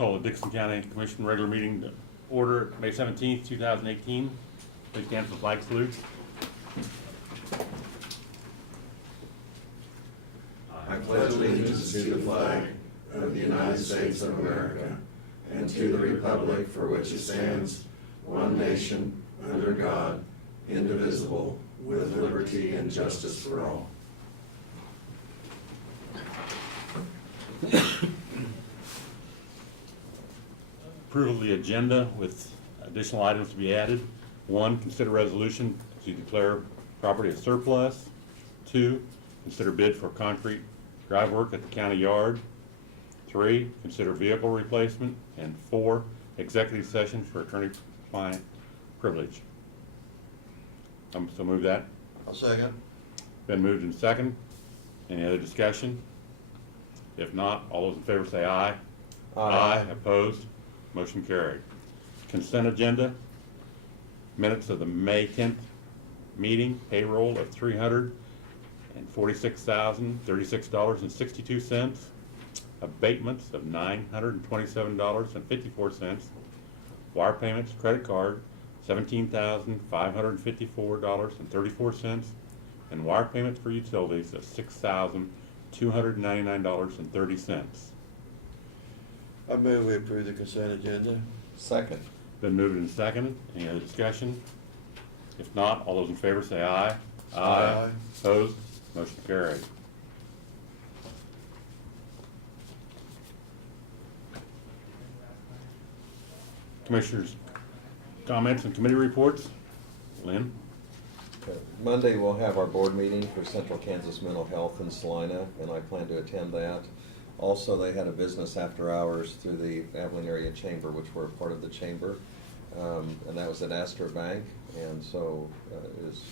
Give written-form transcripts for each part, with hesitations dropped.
Call the Dixon County Commission regular meeting to order May 17th, 2018. Please stand for the flag salute. I pledge allegiance to the flag of the United States of America and to the republic for which it stands, one nation, under God, indivisible, with liberty and justice for all. Approval of the agenda with additional items to be added. 1, consider resolution to declare property as surplus. 2, consider bid for concrete drive work at the county yard. 3, consider vehicle replacement. And 4, executive session for attorney-client privilege. So move that. I'll second. Been moved and second. Any other discussion? If not, all those in favor say aye. Aye. Opposed? Motion carried. Consent agenda. Minutes of the May 10th meeting. Payroll of $346,036.62. Abatements of $927.54. Wire payments, credit card, $17,554.34. And wire payments for utilities of $6,299.30. I move we approve the consent agenda. Second. Been moved and seconded. Any other discussion? If not, all those in favor say aye. Aye. Opposed? Motion carried. Commissioners' comments and committee reports. Lynn? Monday, we'll have our board meeting for Central Kansas Mental Health in Salina, and I plan to attend that. Also, they had a business after hours through the Abilene Area Chamber, which we're a part of the chamber, and that was at Astor Bank, and so it was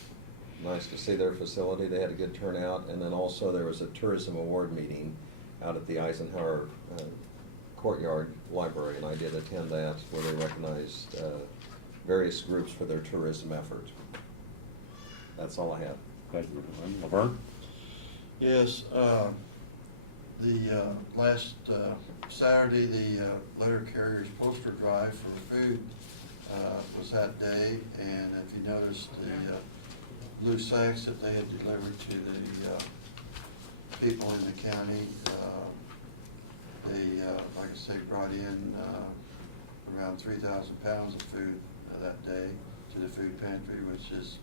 nice to see their facility. They had a good turnout, and then also there was a tourism award meeting out at the Eisenhower Courtyard Library, and I did attend that, where they recognized various groups for their tourism effort. That's all I have. Thank you, Lynn. Laverne? Yes, the last Saturday, the letter carriers poster drive for food was that day, and if you noticed the blue sacks that they had delivered to the people in the county, they, like I say, brought in around 3,000 pounds of food that day to the food pantry, which is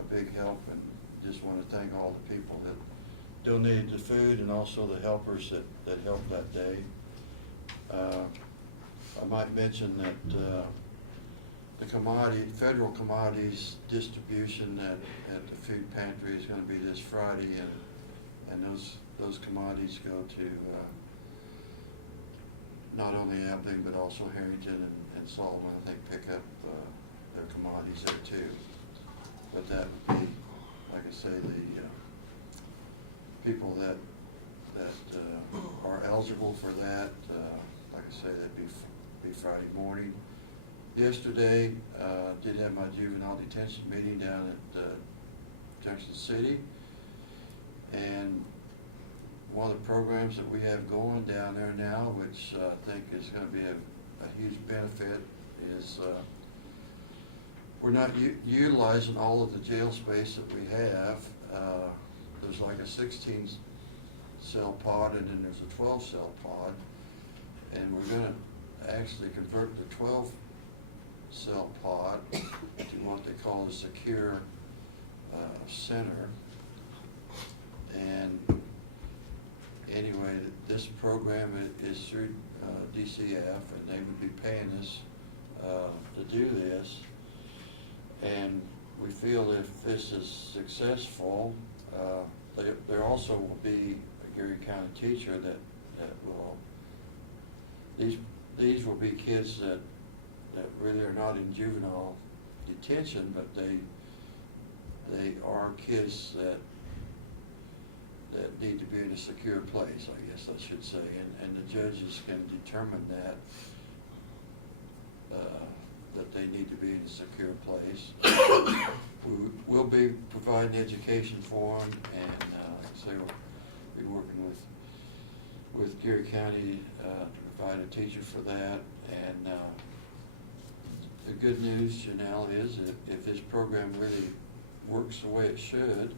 a big help, and just want to thank all the people that donated the food and also the helpers that helped that day. I might mention that the federal commodities distribution at the food pantry is going to be this Friday, and those commodities go to not only Abilene but also Harrington and Sullivan. I think pick up their commodities there too. But that would be, like I say, the people that are eligible for that, like I say, that'd be Friday morning. Yesterday, did have my juvenile detention meeting down at Junction City, and one of the programs that we have going down there now, which I think is going to be a huge benefit, is we're not utilizing all of the jail space that we have. There's like a 16-cell pod, and then there's a 12-cell pod, and we're going to actually convert the 12-cell pod to what they call a secure center. And anyway, this program is through DCF, and they would be paying us to do this. And we feel if this is successful, there also will be a Geary County teacher that will, these will be kids that really are not in juvenile detention, but they are kids that need to be in a secure place, I guess I should say, and the judges can determine that they need to be in a secure place. We'll be providing education for them, and so we'll be working with Geary County to provide a teacher for that. And the good news, Janelle, is if this program really works the way it should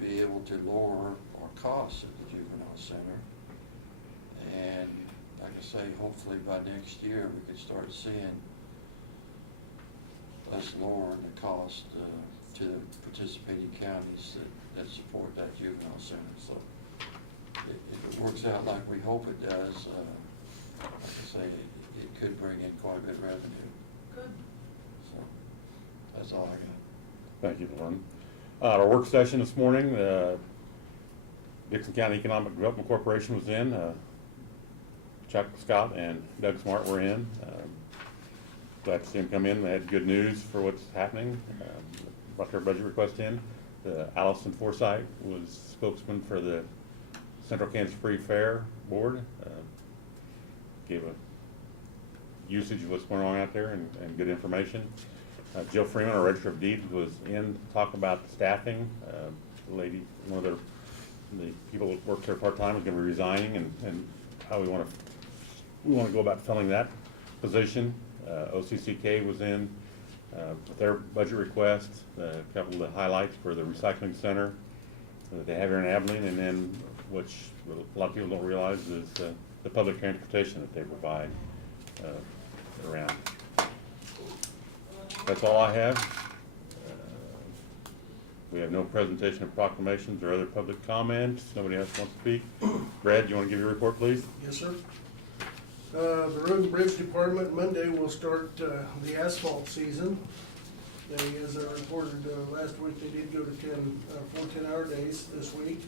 be able to lower our costs at the juvenile center. And like I say, hopefully by next year, we can start seeing us lowering the cost to the participating counties that support that juvenile center. So if it works out like we hope it does, like I say, it could bring in quite a bit of revenue. Good. So that's all I got. Thank you, Lauren. Our work session this morning, Dixon County Economic Development Corporation was in. Chuck Scott and Doug Smart were in. Glad to see them come in. They had good news for what's happening. Brought their budget request in. Allison Forsythe was spokesman for the Central Kansas Free Fair Board. Gave a usage of what's going on out there and good information. Jill Freeman, our Register of Deeds, was in to talk about staffing. The lady, one of the people that works there part-time is going to be resigning, and how we want to go about filling that position. OCCK was in with their budget request. A couple of the highlights for the recycling center that they have here in Abilene, and then which a lot of people don't realize is the public transportation that they provide around. That's all I have. We have no presentation of proclamations or other public comments. Nobody else wants to speak. Brad, you want to give your report, please? Yes, sir. The Road and Bridge Department, Monday will start the asphalt season. They, as I reported last week, they did go to 4 10-hour days this week.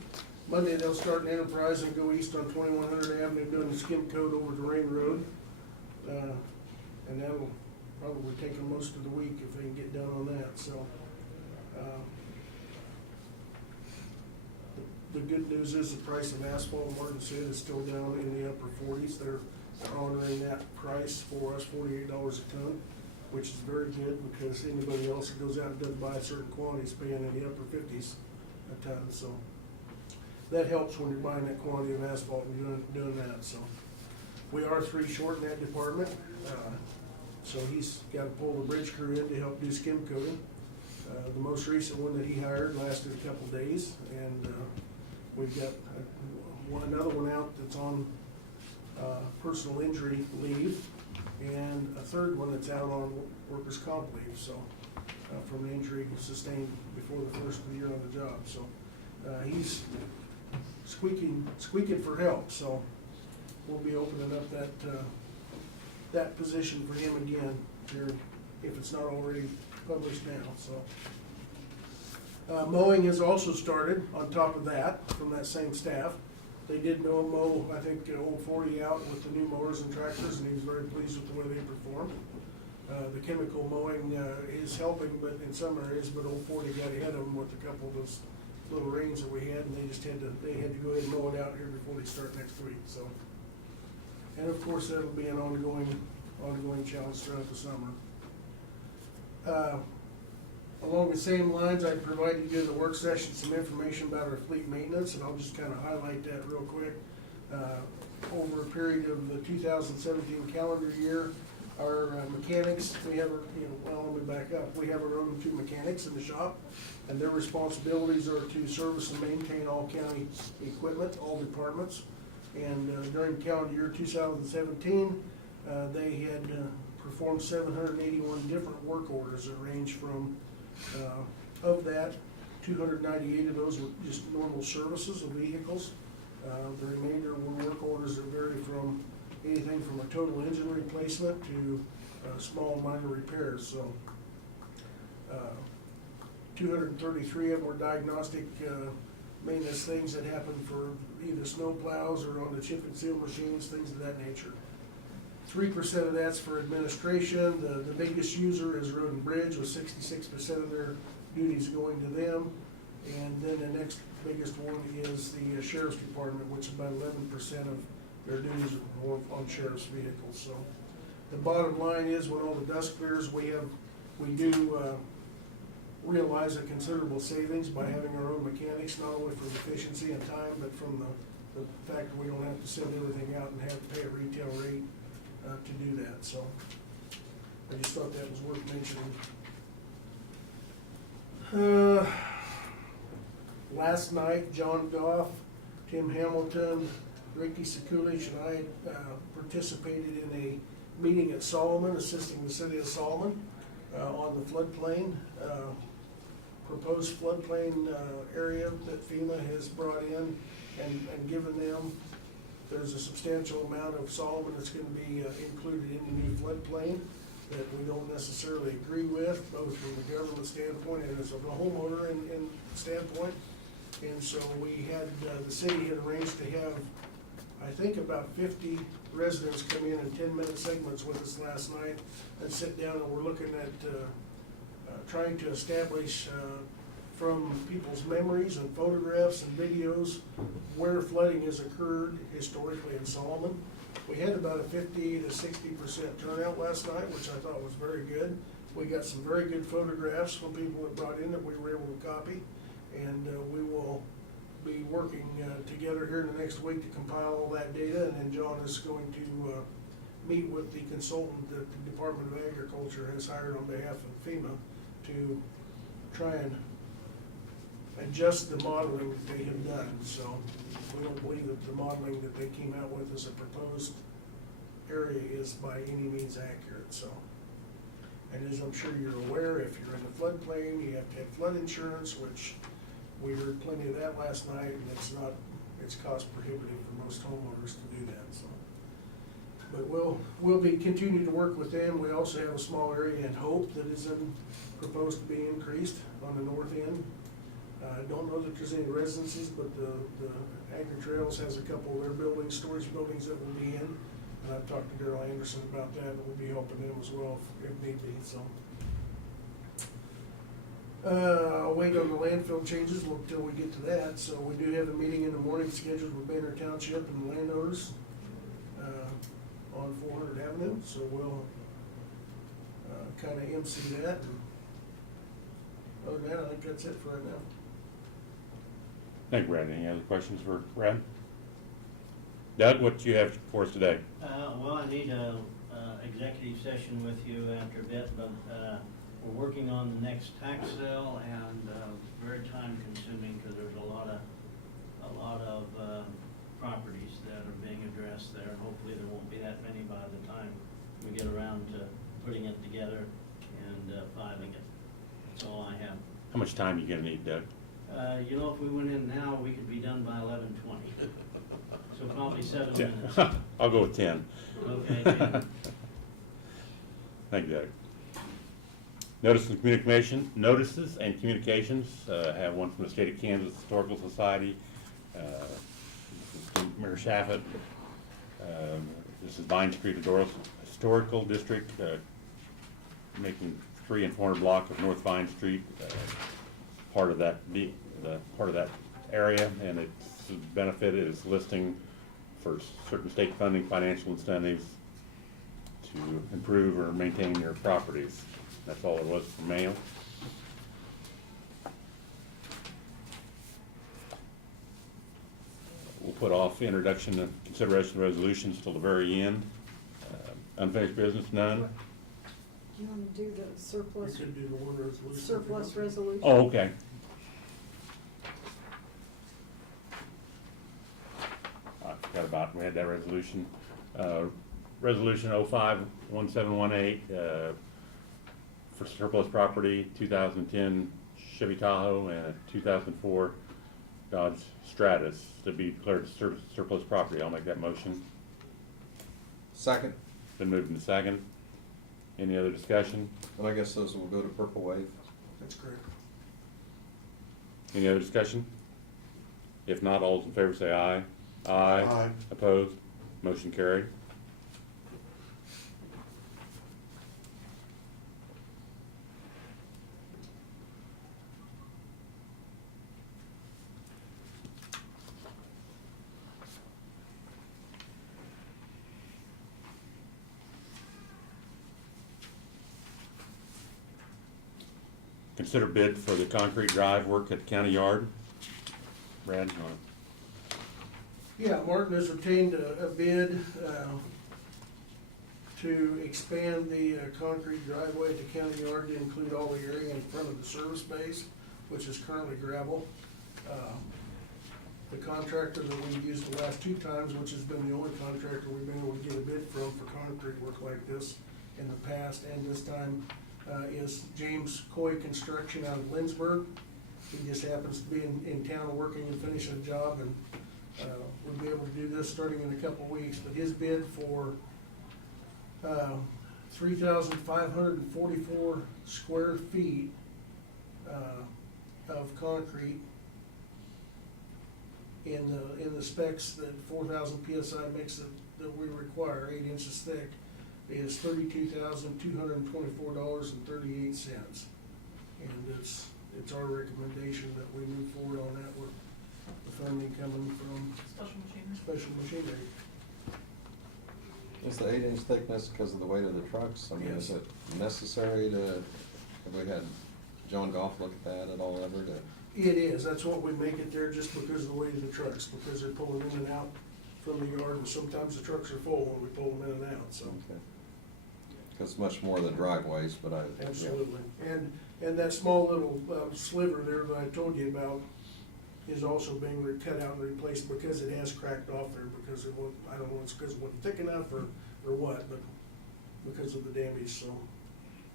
Monday, they'll start in Enterprise and go east on 2100 Avenue, doing the skim coat over to Rain Road. And that'll probably take them most of the week if they can get done on that, so. The good news is the price of asphalt, Martin said, is still down in the upper 40s. They're honoring that price for us, $48 a ton, which is very good because anybody else that goes out and doesn't buy a certain quantity is paying in the upper 50s a ton. So that helps when you're buying that quantity of asphalt and doing that. So we are 3 short in that department. So he's got to pull the bridge crew in to help do skim coating. The most recent one that he hired lasted a couple days, and we've got another one out that's on personal injury leave, and a third one that's out on workers' comp leave, so from an injury sustained before the first of the year on the job. So he's squeaking for help, so we'll be opening up that position for him again here, if it's not already published now. So mowing has also started on top of that from that same staff. They did mow, I think, Old 40 out with the new mowers and tractors, and he was very pleased with the way they performed. The chemical mowing is helping, but in some areas, but Old 40 got ahead of them with a couple of those little rains that we had, and they had to go ahead and mow it out here before they start next week. So, and of course, that'll be an ongoing challenge throughout the summer. Along the same lines, I provided you in the work session some information about our fleet maintenance, and I'll just kind of highlight that real quick. Over a period of the 2017 calendar year, our mechanics, we have, let me back up. We have our own 2 mechanics in the shop, and their responsibilities are to service and maintain all county equipment, all departments. And during calendar year 2017, they had performed 781 different work orders that range from, of that, 298 of those were just normal services of vehicles. The remainder were work orders that vary from anything from a total engine replacement to small minor repairs. So 233 of them were diagnostic maintenance things that happen for either snow plows or on the chip and seal machines, things of that nature. 3% of that's for administration. The biggest user is Road and Bridge, with 66% of their duties going to them. And then the next biggest one is the Sheriff's Department, which is about 11% of their duties are on sheriff's vehicles. So the bottom line is, when all the dust clears, we do realize a considerable savings by having our own mechanics, not only for efficiency and time, but from the fact that we don't have to send everything out and have to pay a retail rate to do that, so I just thought that was worth mentioning. Last night, John Goff, Tim Hamilton, Ricky Sekulich, and I participated in a meeting at Solomon, assisting the city of Solomon on the floodplain, proposed floodplain area that FEMA has brought in and given them. There's a substantial amount of Solomon that's gonna be included in the new floodplain that we don't necessarily agree with, both from the government standpoint and as a homeowner in standpoint. And so we had, the city had arranged to have, I think, about 50 residents come in 10-minute segments with us last night and sit down, and we're looking at trying to establish from people's memories and photographs and videos where flooding has occurred historically in Solomon. We had about a 50 to 60% turnout last night, which I thought was very good. We got some very good photographs from people that brought in that we were able to copy. And we will be working together here in the next week to compile all that data, and then John is going to meet with the consultant that the Department of Agriculture has hired on behalf of FEMA to try and adjust the modeling that they have done. So we don't believe that the modeling that they came out with as a proposed area is by any means accurate, so. And as I'm sure you're aware, if you're in the floodplain, you have to have flood insurance, which we heard plenty of that last night, and it's cost prohibitive for most homeowners to do that, so. But we'll be continuing to work with them. We also have a small area in Hope that is proposed to be increased on the north end. I don't know that there's any residences, but the Agri Trails has a couple of their buildings, storage buildings that will be in. And I've talked to Darrell Anderson about that, and we'll be helping them as well if need be, so. I'll wait on the landfill changes until we get to that. So we do have a meeting in the morning scheduled with Banner Township and the landowners on 400 Avenue. So we'll kind of MC that. And other than that, I think that's it for right now. Thank you, Brad. Any other questions for Brad? Doug, what do you have for us today? Well, I need a executive session with you after a bit, but we're working on the next tax sale, and very time consuming because there's a lot of properties that are being addressed there, and hopefully there won't be that many by the time we get around to putting it together and filing it. That's all I have. How much time you gonna need, Doug? You know, if we went in now, we could be done by 11:20. So probably 7 10. minutes. I'll go with 10. Okay, 10. Thank you, Doug. Notices and communications, have one from the State of Kansas Historical Society. This is from Mayor Shaffett. This is Vine Street Historical District, making 3 and 400 block of North Vine Street, part of that area, and its benefit is listing for certain state funding, financial incentives to improve or maintain your properties. That's all it was for mail. We'll put off introduction and consideration of resolutions till the very end. Unfinished business, none. Do you want to do the We surplus, could do the one resolution. surplus resolution? Oh, okay. I forgot about, we had that resolution. Resolution 05-1718, for surplus property, 2010 Chevy Tahoe and a 2004 Dodge Stratus to be declared surplus property. I'll make that motion. Second, Been moved and second. Any other discussion? and I guess those will go to Purple Wave. That's correct. Any other discussion? If not, all those in favor say aye. Aye. Aye. Opposed? Motion carried. Consider bid for the concrete drive work at the county yard. Brad, you want Yeah, Martin has obtained a bid to expand the concrete driveway at the county yard to include all the area in front of the service base, which is currently gravel. The contractor that we've used the last 2 times, which has been the only contractor we've been able to get a bid from for concrete work like this in the past and this time, is James Coy Construction out of Lindsburg. He just happens to be in town working and finishing a job, and we'll be able to do this starting in a couple of weeks. But his bid for 3,544 square feet of concrete in the specs, that 4,000 PSI mix that we require, 8 inches thick, is $32,224.38. And it's our recommendation that we move forward on that with the funding coming from Special Machinery. Is the 8-inch thickness because of the weight of the trucks? I mean, is Yes. it necessary to, have we had John Goff look at that at all ever to? It is, that's what we make it there, just because of the weight of the trucks, because they're pulling in and out from the yard, and sometimes the trucks are full when we pull them in and out, so. Okay. Because much more than driveways, but I. yeah. Absolutely, and that small little sliver there that I told you about is also being cut out and replaced because it has cracked off there, because it was, I don't know, it's because it wasn't thick enough or what, but because of the damage, so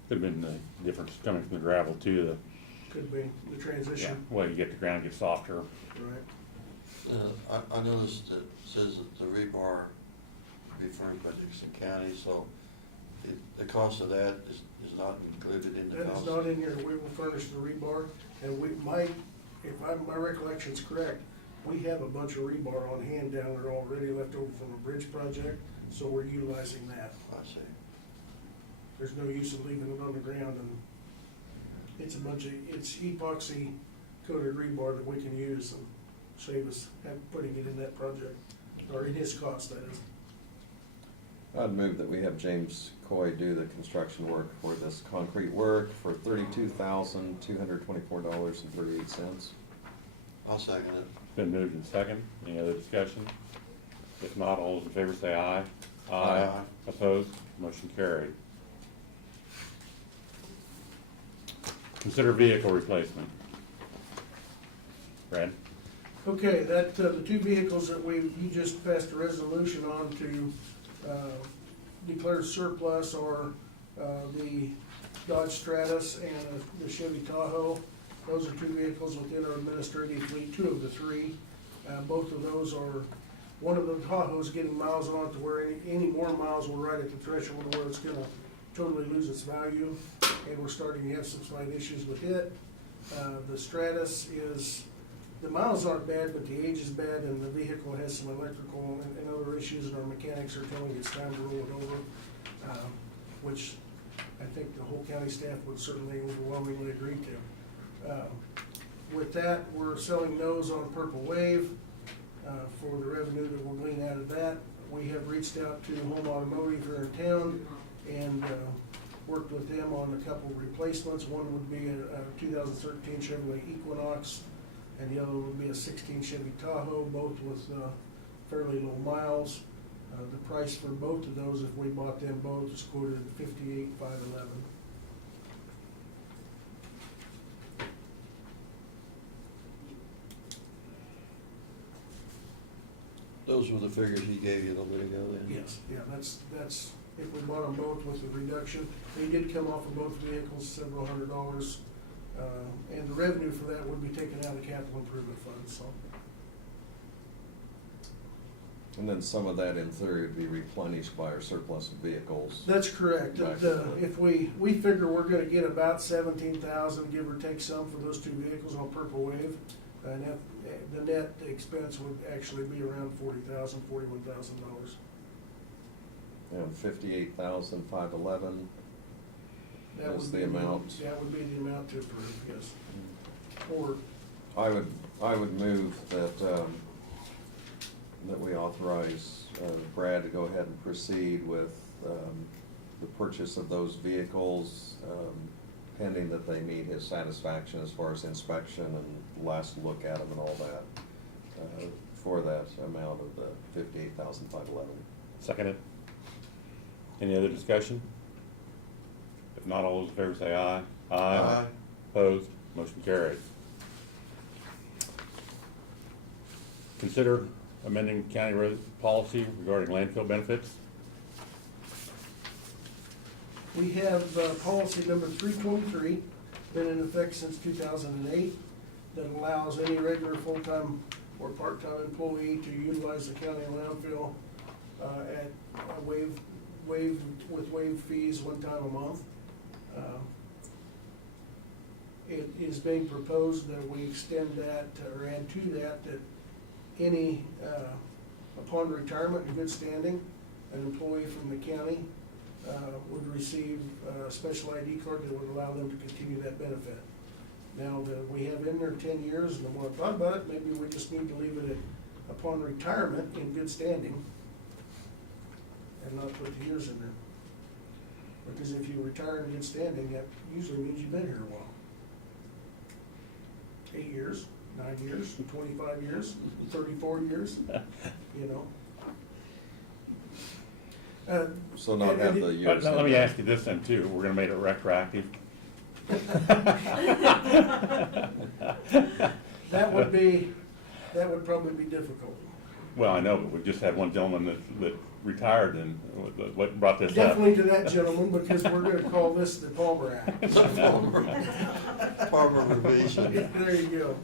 Could have been the difference coming from the gravel too, could be the transition, well, you get the ground gets softer. right? I noticed it says that the rebar be furnished by Dixon County, so the cost of that is not included in the That cost? is not in here, we will furnish the rebar, and we might, if my recollection's correct, we have a bunch of rebar on hand down there already left over from a bridge project, so we're utilizing that. I see. There's no use in leaving it on the ground, and it's it's epoxy coated rebar that we can use and save us putting it in that project, or in his cost, that is. I'd move that we have James Coy do the construction work for this concrete work for $32,224.38. I'll second it. Been moved and second. Any other discussion? If not, all those in favor say aye. Aye. Opposed? Motion carried. Consider vehicle replacement. Brad? Okay, that, the 2 vehicles that you just passed a resolution on to declare surplus are the Dodge Stratus and the Chevy Tahoe. Those are 2 vehicles within our administrative fleet, 2 of the 3. Both of those are, one of the Tahoe's getting miles on it to where any more miles will right at the threshold where it's gonna totally lose its value, and we're starting to have some slight issues with it. The Stratus is, the miles aren't bad, but the age is bad, and the vehicle has some electrical and other issues, and our mechanics are telling it's time to roll it over, which I think the whole county staff would certainly overwhelmingly agree to. With that, we're selling those on Purple Wave for the revenue that we'll glean out of that. We have reached out to Home Automotive here in town and worked with them on a couple of replacements. One would be a 2013 Chevrolet Equinox, and the other would be a 16 Chevy Tahoe, both with fairly low miles. The price for both of those, if we bought them both, is quoted at $58,511. Those were the figures he gave you a little bit ago then? Yes, yeah, that's, if we bought them both with the reduction, they did come off of both vehicles several $100s. And the revenue for that would be taken out of capital improvement funds, so. And then some of that in theory would be replenished by our surplus of vehicles. That's correct. Back If we figure we're gonna get about 17,000, give or take some, for those 2 vehicles on Purple Wave. And that, the net expense would actually be around $40,000, $41,000. And $58,511 That is would the be amount. That would be the amount to approve, yes. Or, I would move that, that we authorize Brad to go ahead and proceed with the purchase of those vehicles, pending that they meet his satisfaction as far as inspection and last look at them and all that, for that amount of the $58,511. Seconded. Any other discussion? If not, all those in favor say aye. Aye. Opposed? Motion carried. Consider amending county policy regarding landfill benefits. We have policy number 323, been in effect since 2008, that allows any regular full-time or part-time employee to utilize the county landfill at waived fees one time a month. It is being proposed that we extend that, or add to that any, upon retirement in good standing, an employee from the county would receive a special ID card that would allow them to continue that benefit. Now, we have in there 10 years, and the more I thought about it, maybe we just need to leave it at upon retirement in good standing and not put the years in there. Because if you retire in good standing, that usually means you've been here a while. 8 years, 9 years, 25 years, 34 years, you know. So not have the years. Let me ask you this then too, we're gonna make it retroactive. That would probably be difficult. Well, I know, but we just had one gentleman that retired and what brought this up. Definitely to that gentleman, because we're gonna call this the Palmer Act. Farmer revision. There you go.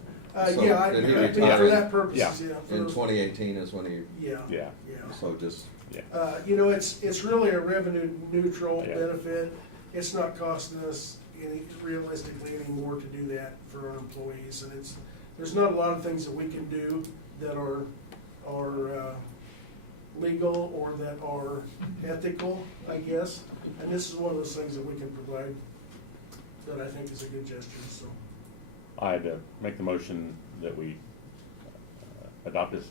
So, Yeah, I did he think retire for in- that purpose, Yeah. yeah. for In those- 2018 is when he, Yeah. Yeah. Yeah. so just, Yeah. You know, it's really a revenue neutral Yeah. benefit. It's not costing us realistically any more to do that for our employees. And there's not a lot of things that we can do that are legal or that are ethical, I guess. And this is one of those things that we can provide that I think is a good gesture, so. I'd make the motion that we adopt this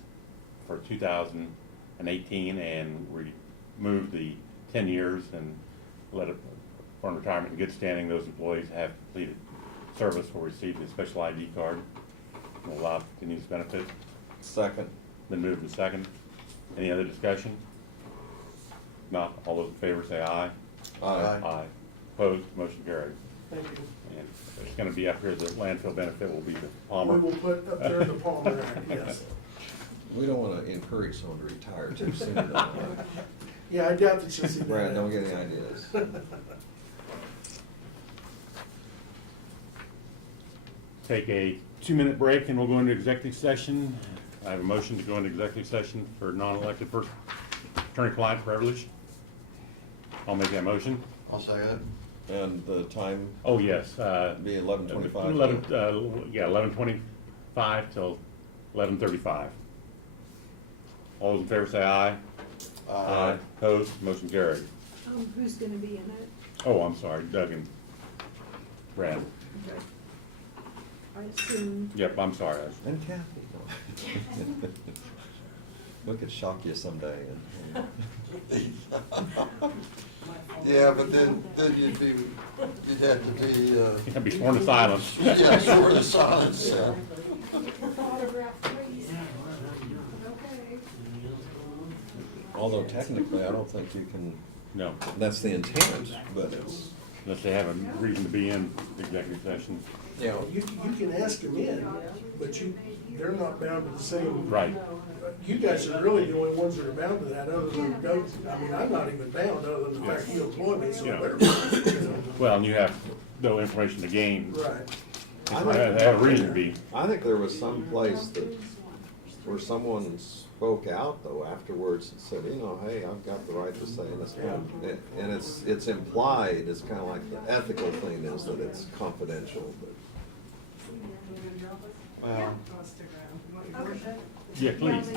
for 2018 and remove the 10 years and let it, for retirement in good standing, those employees have completed service will receive the special ID card and allow to continue this benefit. second. Been moved and second. Any other discussion? Not, all those in favor say aye. Aye. Aye. Opposed, motion carried. Thank you. And it's gonna be up here, the landfill benefit will be the Palmer. We will put up there the Palmer Act, yes. We don't want to encourage someone to retire too soon. though. Yeah, I doubt that you'll see that. Brad, don't get any ideas. Take a 2-minute break and we'll go into executive session. I have a motion to go into executive session for non-elected person, attorney-client privilege. I'll make that motion. I'll say it. And the time Oh, yes. be 11:25? 11:25 till 11:35. All those in favor say aye. Opposed, motion carried. Who's gonna be in it? Oh, I'm sorry, Doug and Brad. Okay. I assume, Yep, I'm sorry. And Kathy. no. We could shock you someday. Yeah, but then you'd have to be, You'd be sworn to silence. yeah, sort of silence. autograph, please. Okay. Although technically, I don't think you can, No, that's the intent, but it's. unless they have a reason to be in executive session. Yeah. You can ask them in, but they're not bound to the same. Right. You guys are really the only ones that are bound to that, other than Doug. I mean, I'm not even bound, other than the fact you employ me, so Yeah. they're. Well, and you have no information to gain. Right. They have a reason to be. I think there was some place where someone spoke out though afterwards and said, you know, hey, I've got the right to say this. And it's implied, it's kind of like the ethical thing is that it's confidential, but. Well, Yeah, please.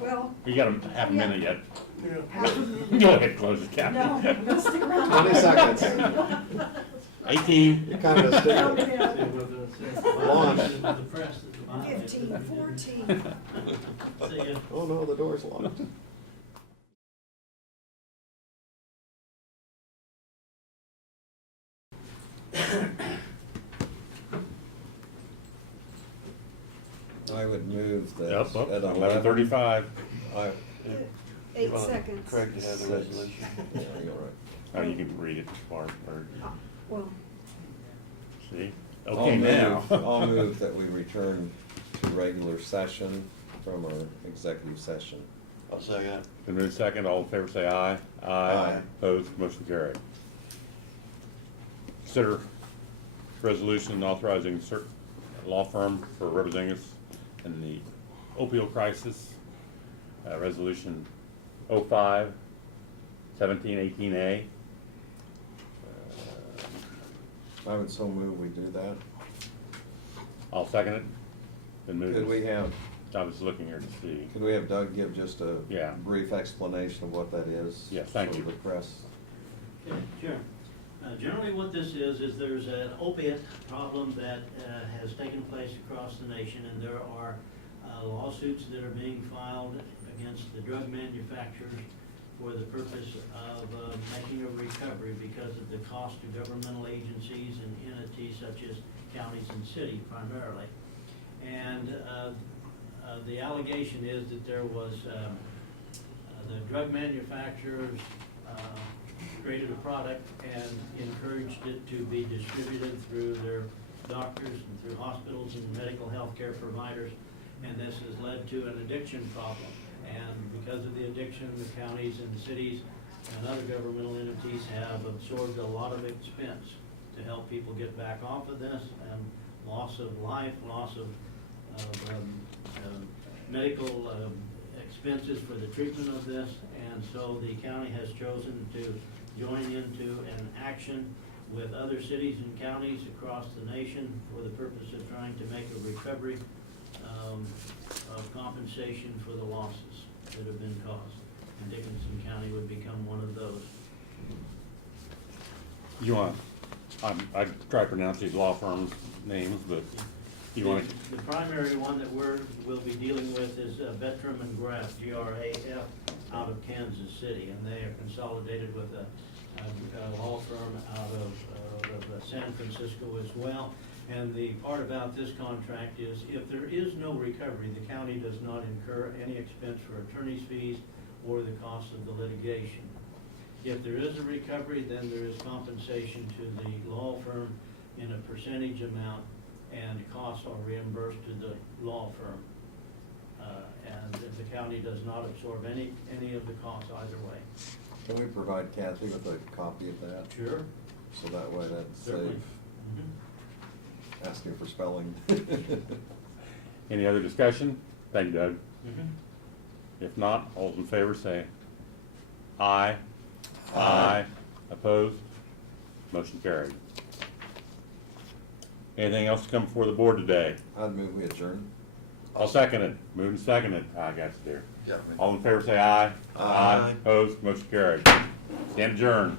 Well, You got half a minute yet. Yeah. Go ahead, close it, Kathy. no, stick around. 20 seconds. 18. You're kind of a stickler. Launch. 15, 14. See ya. Oh no, the door's locked. do I I would move that Up, up, at 11:35. I, 8 Want seconds. Craig to have the resolution. yeah, you're right. Oh, you can read it as far, or, Well, see? I'll Okay, now. move- I'll move that we return to regular session from our executive session. I'll second it. Been moved second, all in favor say aye. Aye. Opposed, motion carried. Consider resolution authorizing certain law firm for representing us in the opioid crisis. Resolution 05-1718A. I would so move we do that. I'll second it. Been moved. Could we have, I was looking here to see. could we have Doug give just a Yeah. brief explanation of what that is? Yeah, thank for you. the press. Okay, sure. Generally what this is there's an opiate problem that has taken place across the nation, and there are lawsuits that are being filed against the drug manufacturers for the purpose of making a recovery because of the cost to governmental agencies and entities such as counties and cities primarily. And the allegation is that there was, the drug manufacturers created a product and encouraged it to be distributed through their doctors and through hospitals and medical health care providers. And this has led to an addiction problem. And because of the addiction, the counties and the cities and other governmental entities have absorbed a lot of expense to help people get back off of this, and loss of life, loss of medical expenses for the treatment of this. And so the county has chosen to join into an action with other cities and counties across the nation for the purpose of trying to make a recovery of compensation for the losses that have been caused. And Dickinson County would become one of those. You want, I try to pronounce these law firms' names, but you want to, The primary one that we'll be dealing with is Bettram and Graff, GRAF, out of Kansas City, and they are consolidated with a law firm out of San Francisco as well. And the part about this contract is if there is no recovery, the county does not incur any expense for attorney's fees or the cost of the litigation. If there is a recovery, then there is compensation to the law firm in a percentage amount, and costs are reimbursed to the law firm. And the county does not absorb any of the costs either way. Can we provide Kathy with a copy of that? Sure. So that way that's Certainly. safe asking for spelling. any other discussion? Thank you, Doug. Mhm. If not, all those in favor say aye. Aye. Opposed? Motion carried. Anything else to come before the board today? I'd move we adjourn. I'll second it. Moving seconded. I got you there. Yeah. All in favor say aye. Aye. Opposed? Motion carried. Stand adjourned.